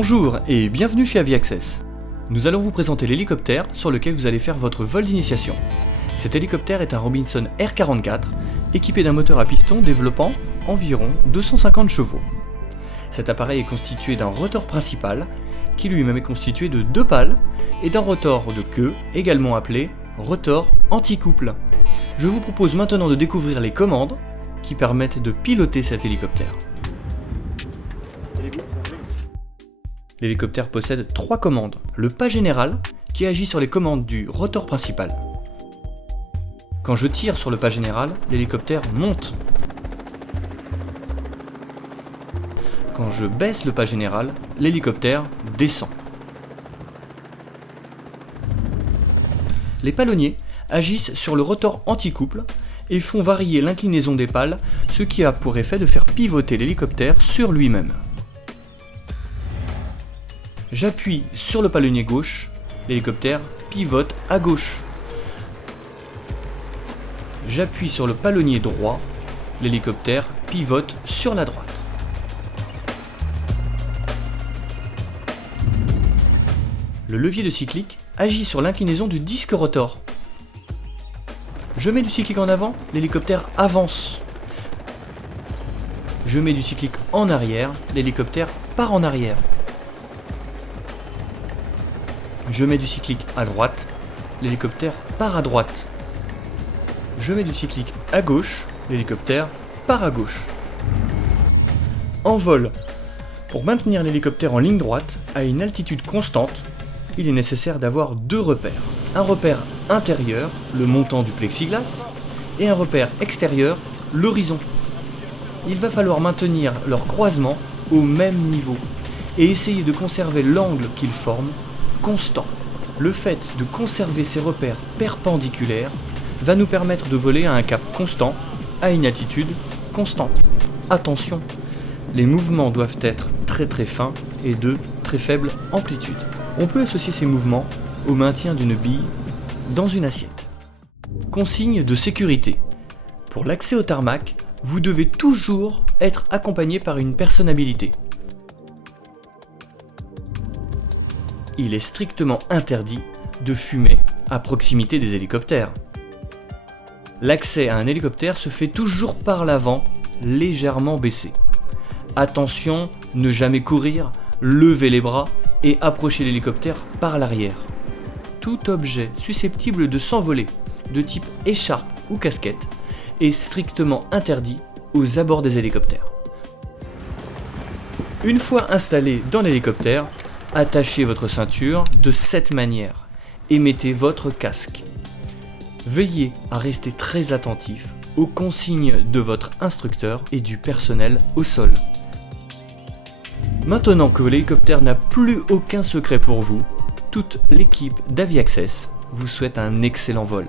Bonjour et bienvenue chez Aviaccess. Nous allons vous présenter l'hélicoptère sur lequel vous allez faire votre vol d'initiation. Cet hélicoptère est un Robinson R44 équipé d'un moteur à piston développant environ 250 chevaux. Cet appareil est constitué d'un rotor principal qui lui-même est constitué de 2 pales et d'un rotor de queue également appelé rotor anti-couple. Je vous propose maintenant de découvrir les commandes qui permettent de piloter cet hélicoptère. L'hélicoptère possède 3 commandes. Le pas général, qui agit sur les commandes du rotor principal. Quand je tire sur le pas général, l'hélicoptère monte. Quand je baisse le pas général, l'hélicoptère descend. Les palonniers agissent sur le rotor anti-couple et font varier l'inclinaison des pales, ce qui a pour effet de faire pivoter l'hélicoptère sur lui-même. J'appuie sur le palonnier gauche, l'hélicoptère pivote à gauche. J'appuie sur le palonnier droit, l'hélicoptère pivote sur la droite. Le levier de cyclique agit sur l'inclinaison du disque rotor. Je mets du cyclique en avant, l'hélicoptère avance. Je mets du cyclique en arrière, l'hélicoptère part en arrière. Je mets du cyclique à droite, l'hélicoptère part à droite. Je mets du cyclique à gauche, l'hélicoptère part à gauche. En vol, pour maintenir l'hélicoptère en ligne droite à une altitude constante, il est nécessaire d'avoir 2 repères. Un repère intérieur, le montant du plexiglas, et un repère extérieur, l'horizon. Il va falloir maintenir leur croisement au même niveau et essayer de conserver l'angle qu'ils forment constant. Le fait de conserver ces repères perpendiculaires va nous permettre de voler à un cap constant, à une altitude constante. Attention, les mouvements doivent être très fins et de très faible amplitude. On peut associer ces mouvements au maintien d'une bille dans une assiette. Consigne de sécurité. Pour l'accès au tarmac, vous devez toujours être accompagné par une personne habilitée. Il est strictement interdit de fumer à proximité des hélicoptères. L'accès à un hélicoptère se fait toujours par l'avant, légèrement baissé. Attention, ne jamais courir, lever les bras et approcher l'hélicoptère par l'arrière. Tout objet susceptible de s'envoler, de type écharpe ou casquette, est strictement interdit aux abords des hélicoptères. Une fois installé dans l'hélicoptère, attachez votre ceinture de cette manière et mettez votre casque. Veillez à rester très attentif aux consignes de votre instructeur et du personnel au sol. Maintenant que l'hélicoptère n'a plus aucun secret pour vous, toute l'équipe d'Aviaccess vous souhaite un excellent vol.